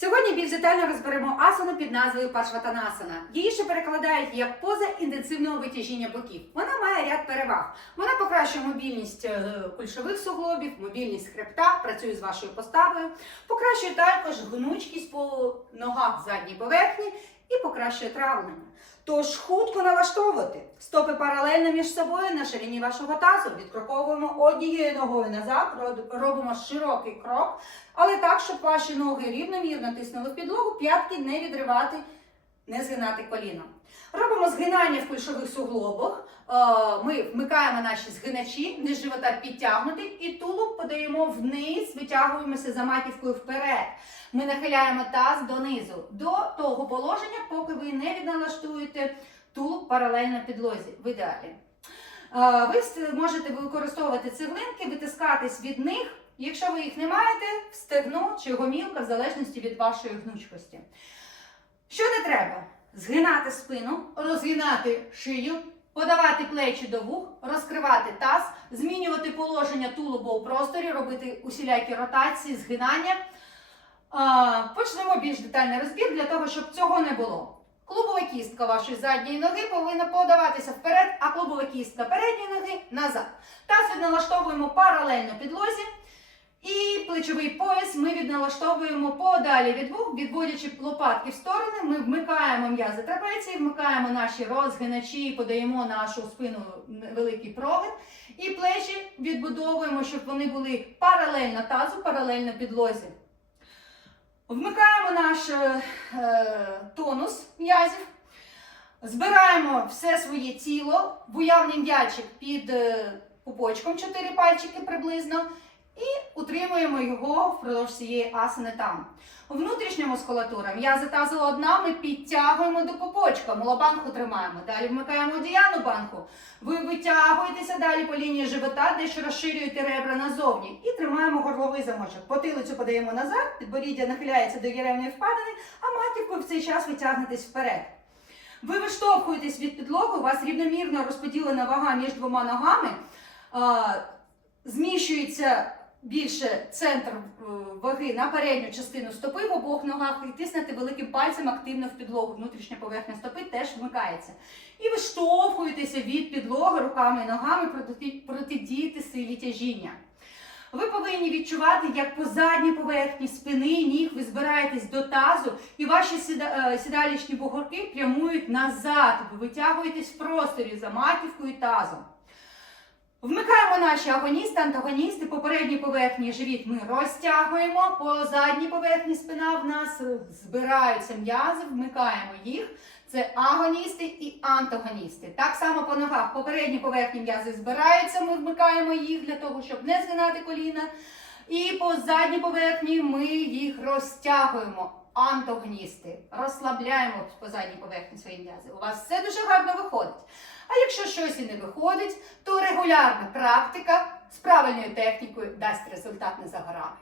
Сьогодні більш детально розберемо асану під назвою Пашватанасана. Її ще перекладають як поза інтенсивного витяжіння боків. Вона має ряд переваг. Вона покращує мобільність е, кульшових суглобів, мобільність хребта, працює з вашою поставою, покращує також гнучкість по ногах задній поверхні і покращує травлення. Тож хутко налаштовувати стопи паралельно між собою на ширині вашого тазу. Відкроковуємо однією ногою назад, роб- робимо широкий крок, але так, щоб ваші ноги рівномірно тиснули в підлогу, п'ятки не відривати, не згинати коліном. Робимо згинання в кульшових суглобах. Е, Ми вмикаємо наші згиначі, низ живота підтягнутий, і тулуб подаємо вниз, витягуємося за маківкою вперед. Ми нахиляємо таз донизу до того положення, поки ви не відналаштуєте тулуб паралельно підлозі. В ідеалі. Е, Ви можете використовувати цеглинки, витискатись від них. Якщо ви їх не маєте, в стегно чи гомілка, в залежності від вашої гнучкості. Що не треба? Згинати спину, розгинати шию, подавати плечі до вух, розкривати таз, змінювати положення тулуба у просторі, робити усілякі ротації, згинання. Почнемо більш детальний розбір для того, щоб цього не було. Клубова кістка вашої задньої ноги повинна подаватися вперед, а клубова кістка передньої ноги назад. Таз відналаштовуємо паралельно підлозі. І плечовий пояс ми відналаштовуємо подалі від вух, відводячи лопатки в сторони. Ми вмикаємо м'язи трапеції, вмикаємо наші розгиначі, подаємо нашу спину великий прогин. І плечі відбудовуємо, щоб вони були паралельно тазу, паралельно підлозі. Вмикаємо наш е, е, тонус м'язів, збираємо все своє тіло, в уявний м'ячик під е, пупочком, 4 пальчики приблизно, і утримуємо його впродовж цієї асани там. Внутрішня мускулатура, м'язи тазу одна, ми підтягуємо до пупочка, молобанку тримаємо. Далі вмикаємо діяну банку. Ви витягуєтеся далі по лінії живота, дещо розширюєте ребра назовні. І тримаємо горловий замочок. Потилицю подаємо назад, підборіддя нахиляється до єревної впадини, а маківкою в цей час витягнетесь вперед. Ви виштовхуєтесь від підлоги, у вас рівномірно розподілена вага між двома ногами. Зміщується більше центр е, ваги на передню частину стопи в обох ногах і тиснете великим пальцем активно в підлогу. Внутрішня поверхня стопи теж вмикається. І ви штовхуєтеся від підлоги руками і ногами проти- протидіяти силі тяжіння. Ви повинні відчувати, як по задній поверхні спини, ніг ви збираєтесь до тазу, і ваші е, сідалічні бугорки прямують назад. Ви витягуєтесь в просторі за маківкою тазом. Вмикаємо наші агоністи, антагоністи. По передній поверхні живіт ми розтягуємо, по задній поверхні спина в нас збираються м'язи, вмикаємо їх. Це агоністи і антагоністи. Так само по ногах. По передній поверхні м'язи збираються, ми вмикаємо їх для того, щоб не згинати коліна. І по задній поверхні ми їх розтягуємо. Антагоністи. Розслабляємо по задній поверхні свої м'язи. У вас все дуже гарно виходить. А якщо щось і не виходить, то регулярна практика з правильною технікою дасть результат не за горами.